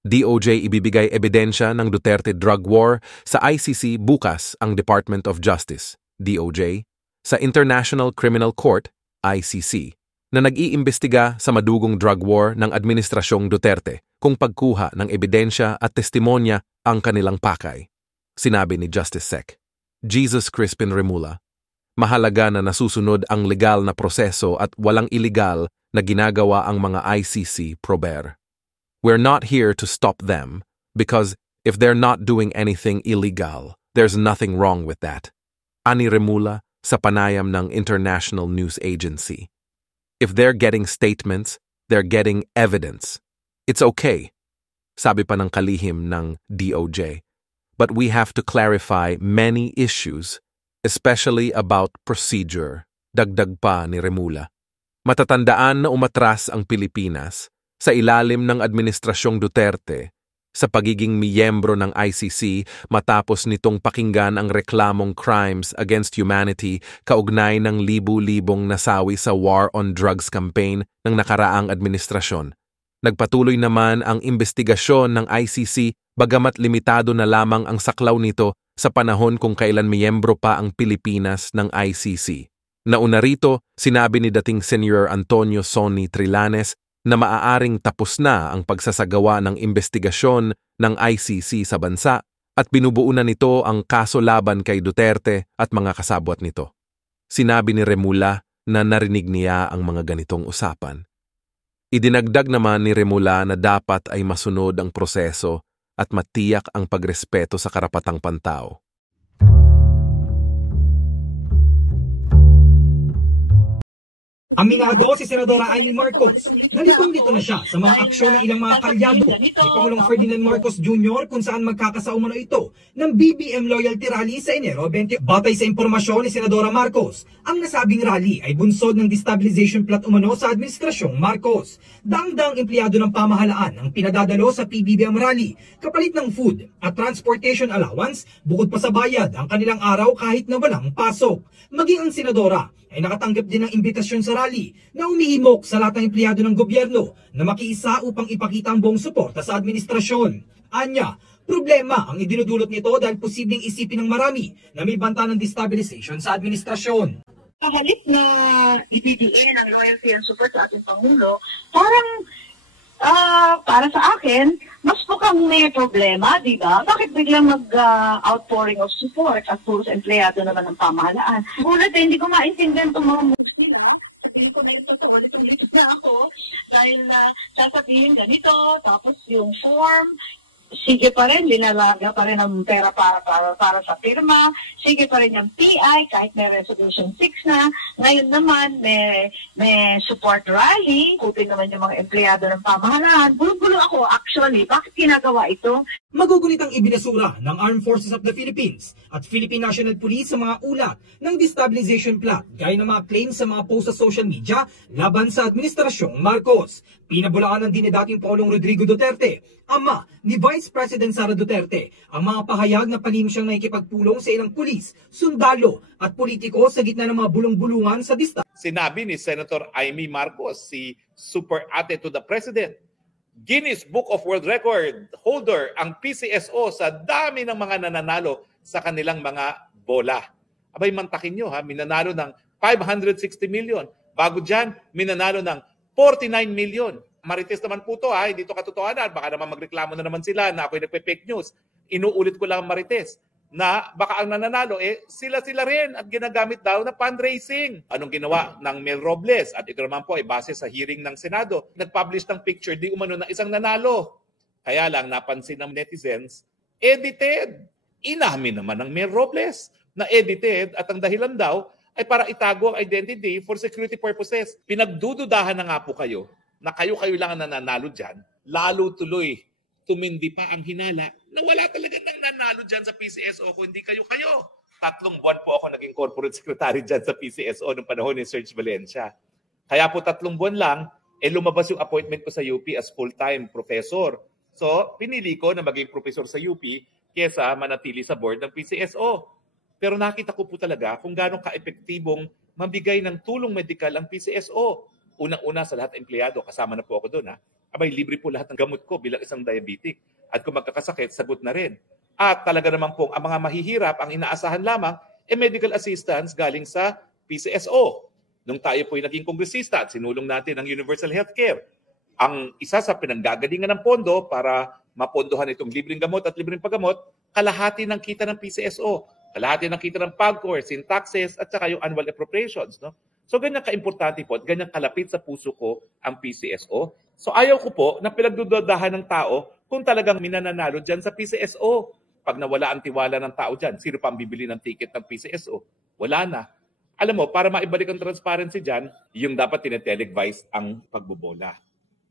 DOJ ibibigay ebidensya ng Duterte drug war sa ICC bukas ang Department of Justice, DOJ, sa International Criminal Court, ICC, na nag-iimbestiga sa madugong drug war ng Administrasyong Duterte kung pagkuha ng ebidensya at testimonya ang kanilang pakay. Sinabi ni Justice Sec. Jesus Crispin Remulla, mahalaga na nasusunod ang legal na proseso at walang iligal na ginagawa ang mga ICC prober. We're not here to stop them because if they're not doing anything illegal, there's nothing wrong with that. Ani Remulla sa panayam ng International News Agency. If they're getting statements, they're getting evidence. It's okay, sabi pa ng kalihim ng DOJ. But we have to clarify many issues, especially about procedure, dagdag pa ni Remulla. Matatandaan na umatras ang Pilipinas sa ilalim ng Administrasyong Duterte sa pagiging miyembro ng ICC matapos nitong pakinggan ang reklamong crimes against humanity kaugnay ng libu-libong nasawi sa War on Drugs campaign ng nakaraang administrasyon. Nagpatuloy naman ang investigasyon ng ICC bagamat limitado na lamang ang saklaw nito sa panahon kung kailan miyembro pa ang Pilipinas ng ICC. Nauna rito, sinabi ni dating Senior Antonio Sonny Trillanes na maaaring tapos na ang pagsasagawa ng investigasyon ng ICC sa bansa at binubuo na nito ang kaso laban kay Duterte at mga kasabwat nito. Sinabi ni Remulla na narinig niya ang mga ganitong usapan. Idinagdag naman ni Remulla na dapat ay masunod ang proseso at matiyak ang pagrespeto sa karapatang pantao. Aminado si Senadora Amy Marcos na litong-lito na siya sa mga aksyon ng ilang mga kalyado ni Pangulong Ferdinand Marcos Jr. kung saan magkakasaumano ito ng BBM Loyalty Rally sa Enero 20. Batay sa impormasyon ni Senadora Marcos, ang nasabing rally ay bunsod ng destabilization plot umano sa Administrasyong Marcos. Dangdang empleyado ng pamahalaan ang pinadadalo sa PBBM rally kapalit ng food at transportation allowance bukod pa sa bayad ang kanilang araw kahit na walang pasok. Maging ang Senadora ay nakatanggap din ng imbitasyon sa rally na umihimok sa lahat ng empleyado ng gobyerno na makiisa upang ipakita ang buong suporta sa administrasyon. Anya, problema ang idinudulot nito dahil posibleng isipin ng marami na may banta ng destabilization sa administrasyon. Halip na ibibigay ng loyalty and support sa ating Pangulo, parang para sa akin, mas mukhang may problema, di ba? Bakit biglang mag-outpouring of support at puros empleyado naman ng pamahalaan? Gulat hindi ko maintindihan itong mga moves nila. Sabihin ko na yung totoo, litong-litot na ako dahil sasabihin ganito, tapos yung form, sige pa rin, linalaga pa rin ang pera para sa firma, sige pa rin yung PI kahit may Resolution 6 na. Ngayon naman may support rally, kupin naman yung mga empleyado ng pamahalaan. Bulong-bulong ako actually, bakit ginagawa ito? Magugunit ang ibinasura ng Armed Forces of the Philippines at Philippine National Police sa mga ulat ng destabilization plot gaya ng mga claims sa mga post sa social media laban sa Administrasyong Marcos. Pinabulaanan din ni dating Pangulong Rodrigo Duterte, ama ni Vice President Sara Duterte, ang mga pahayag na palihim siyang nakikipagpulong sa ilang pulis, sundalo at politiko sa gitna ng mga bulong-bulungan sa Sinabi ni Senator Amy Marcos, si super ate to the President, Guinness Book of World Record holder ang PCSO sa dami ng mga nananalo sa kanilang mga bola. Abay, mantakin nyo ha, minanalo ng 560 million. Bago dyan, minanalo ng 49 million. Marites naman po to ha, hindi to katotohanan. Baka naman magreklamo na naman sila na ako'y nagpe-fake news. Inuulit ko lang Marites na baka ang nananalo sila-sila rin at ginagamit daw na fundraising. Anong ginawa ng Mel Robles? At ito naman po ay base sa hearing ng Senado. Nag-publish ng picture di umano ng isang nanalo. Kaya lang napansin ng netizens, edited. Inamin naman ng Mel Robles na edited at ang dahilan daw ay para itago ang identity for security purposes. Pinagdududahan na nga po kayo na kayo-kayo lang ang nananalo dyan, lalo tuloy tumindi pa ang hinala na wala talaga nang nanalo dyan sa PCSO kung hindi kayo-kayo. 3 buwan po ako naging corporate secretary dyan sa PCSO noong panahon ni Serge Valencia. Kaya po 3 buwan lang, lumabas yung appointment ko sa UP as full-time professor. So, pinili ko na maging professor sa UP kesa manatili sa board ng PCSO. Pero nakita ko po talaga kung gaano ka-epektibong mabigay ng tulong medikal ang PCSO. Unang-una sa lahat ng empleyado, kasama na po ako doon abay libre po lahat ng gamot ko bilang isang diabetic. At kung magkakasakit, sagot na rin. At talaga naman po, ang mga mahihirap, ang inaasahan lamang, medical assistance galing sa PCSO. Nung tayo po'y naging kongresista at sinulong natin ang universal healthcare, ang isa sa pinanggagalingan ng pondo para mapondohan itong libreng gamot at libreng paggamot, kalahati ng kita ng PCSO, kalahati ng kita ng PAGCOR, sin taxes, at saka yung annual appropriations. No? So ganyan ka-importante po at ganyan kalapit sa puso ko ang PCSO. So ayaw ko po na pinagdududahan ng tao kung talagang minananalo dyan sa PCSO. Pag nawala ang tiwala ng tao dyan, sino pa ang bibili ng ticket ng PCSO? Wala na. Alam mo, para maibalik ang transparency dyan, yung dapat tinetelegraph ang pagbobola.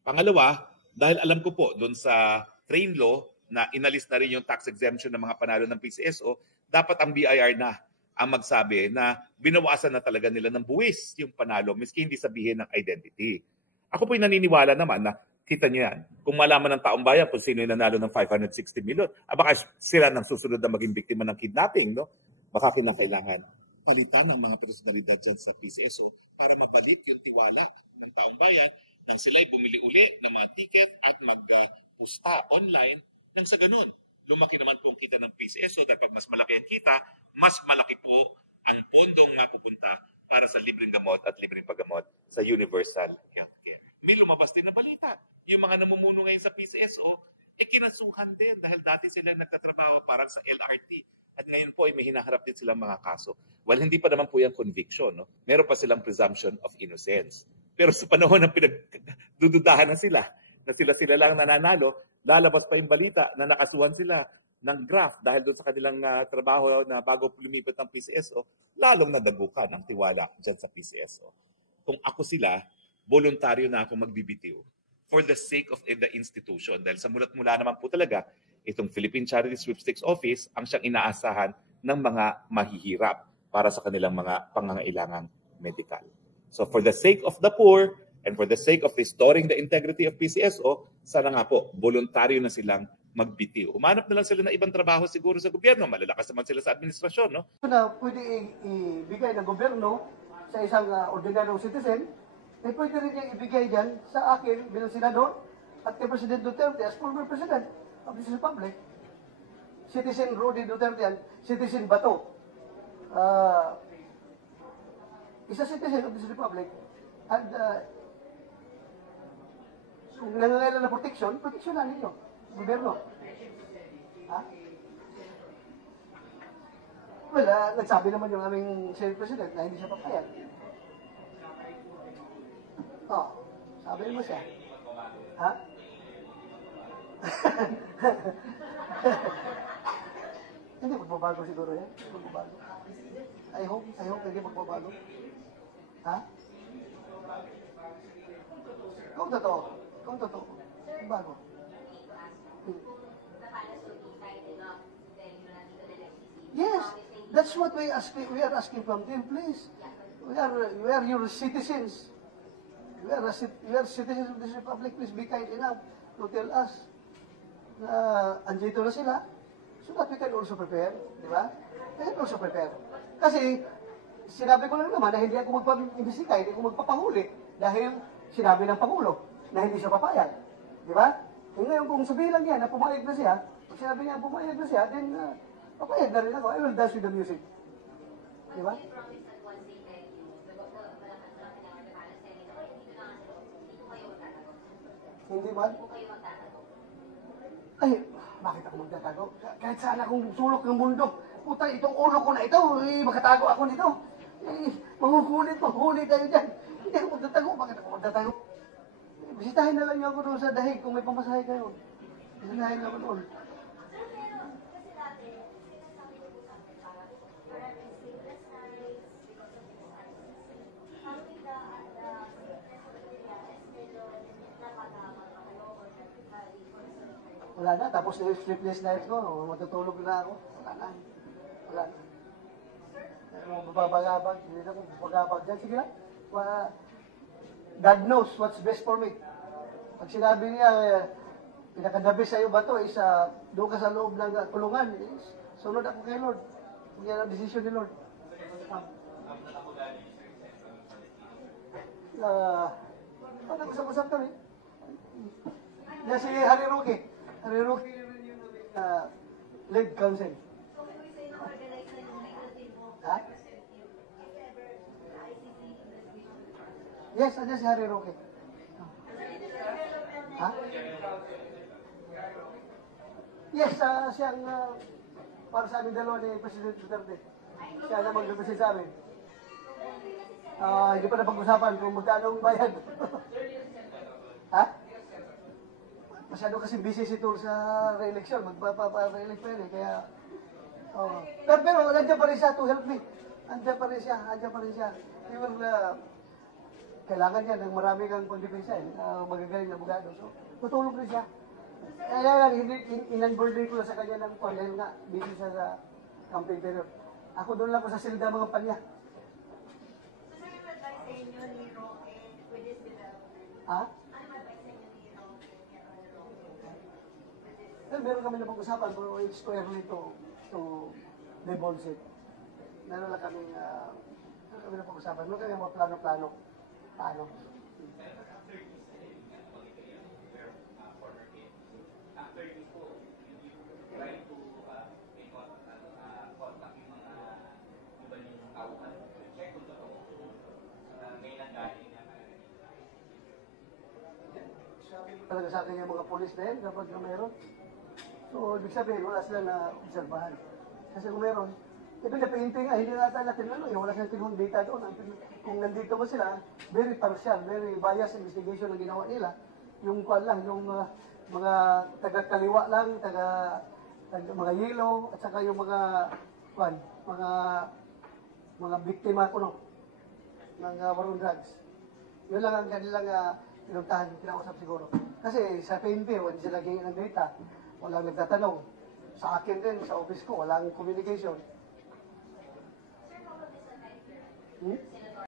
Pangalawa, dahil alam ko po doon sa train law na inalis na rin yung tax exemption ng mga panalo ng PCSO, dapat ang BIR na ang magsabi na binawasan na talaga nila ng buwis yung panalo, miski hindi sabihin ng identity. Ako po'y naniniwala naman na kita niyo yan. Kung malaman ng taong bayan kung sino yung nanalo ng 560 million, baka sila nang susunod na maging biktima ng kidnapping, no? Baka kinakailangan palitan ng mga personalidad dyan sa PCSO para mabalik yung tiwala ng taong bayan nang sila'y bumili uli ng mga ticket at mag-pusta online nang sa ganun. Lumaki naman po ang kita ng PCSO dahil pag mas malaki ang kita, mas malaki po ang pondong mapupunta para sa libreng gamot at libreng paggamot sa universal healthcare. May lumabas din na balita. Yung mga namumuno ngayon sa PCSO, kinasuhan din dahil dati sila nagtatrabaho parang sa LRT. At ngayon po ay may hinaharap din silang mga kaso. Well, hindi pa naman po yung conviction. No? Meron pa silang presumption of innocence. Pero sa panahon ng pinagdududahan na sila lang nananalo, lalabas pa yung balita na nakasuhan sila ng graft dahil doon sa kanilang trabaho na bago lumipat ng PCSO, lalong nadagukan ang tiwala dyan sa PCSO. Kung ako sila, voluntaryo na ako magbibitiw for the sake of the institution. Dahil sa mulat-mula naman po talaga, itong Philippine Charity Sweepstakes Office ang siyang inaasahan ng mga mahihirap para sa kanilang mga pangangailangang medikal. So for the sake of the poor and for the sake of restoring the integrity of PCSO, sana nga po, voluntaryo na silang magbitiw. Umanap na lang sila ng ibang trabaho siguro sa gobyerno. Malalakas naman sila sa administrasyon, no? Na pwede ibigay ng gobyerno sa isang ordinaryong citizen, ay pwede rin niyang ibigay dyan sa akin bilang senador at kay President Duterte as former President of this Republic. Citizen Rudy Duterte yan, citizen Bato. Isa citizen of this Republic. And kung nangangailan na protection na ninyo. Gobyerno. Ha? Well, nagsabi naman yung aming Senate President na hindi siya papayag. Oh, sabi mo siya. Ha? Hindi magbabago siguro yan. Magbabago. I hope hindi magbabago. Ha? Kung totoo. Bago. Yes, that's what we are asking from them, please. We are your citizens. We are citizens of this republic. Please be kind enough to tell us na andito na sila so that we can also prepare, di ba? We can also prepare. Kasi sinabi ko lang naman na hindi ako magpapaimbestiga, hindi ako magpapahuli dahil sinabi ng Pangulo na hindi siya papayag. Di ba? E ngayon kung sabihin lang yan na pumayag na siya, pag sinabi niya pumayag na siya, then papayag na rin ako. I will dance with the music. Di ba? Hindi man? Ay, bakit ako magtatago? Kahit saan akong sulok ng mundo. Puta, itong ulo ko na ito, makatago ako nito. Mangukulit tayo dyan. Hindi ako magtatago. Bakit ako magtatago? Bisitahin na lang niyo ako doon sa dahig kung may pamasahe kayo. Bisitahin ako doon. Wala na, tapos yung sleepless night ko, matutulog na ako. Wala na. Mababagabag, hindi na ako mabagabag dyan. Sige lang. God knows what's best for me. Pag sinabi niya, pinaka-the best sa'yo ba ito is doon ka sa loob ng kulungan. Sunod ako kay Lord. Kung yan ang desisyon ni Lord. Nag-usap-usap kami. Yan si Harry Roque. Harry Roque yung lead counsel. Ha? Yes, andyan si Harry Roque. Ha? Yes, siyang para sa amin dalawa ni President Duterte. Siya na mag-represent sa amin. Hindi pa napag-usapan kung magkano ang bayad. Ha? Masyado kasi busy si Tur sa re-election. Magpapa-re-elect pa yun eh. Kaya, pero nandiyan pa rin siya to help me. Nandiyan pa rin siya. He will, kailangan niya ng marami kang kondipensya eh. Magagaling na abogado. So, tutulong rin siya. Kaya lang, in-unburden ko lang sa kanya ng dahil nga, busy siya sa campaign period. Ako doon lang ko sa silda mga panya. Ha? Well, meron kami na pag-usapan pero it's too early to divulge it. Meron lang kami na pag-usapan. Meron kami mga plano-plano. Paano? Talaga sa akin yung mga polis na yan kapag meron. So, ibig sabihin, wala sila na obserbahan. Kasi kung meron, pinapaintay nga, hindi natin natin wala silang tinong data doon. Kung nandito ba sila, very partial, very biased investigation ang ginawa nila. Yung kwan lang, yung mga taga-kaliwa lang, mga yellow, at saka yung mga kwan, mga biktima ko, no, ng war on drugs. Yun lang ang kanilang pinuntahan, kinausap siguro. Kasi sa PNP, hindi sila ganyan ng data. Walang nagtatanong. Sa akin din, sa office ko, walang communication.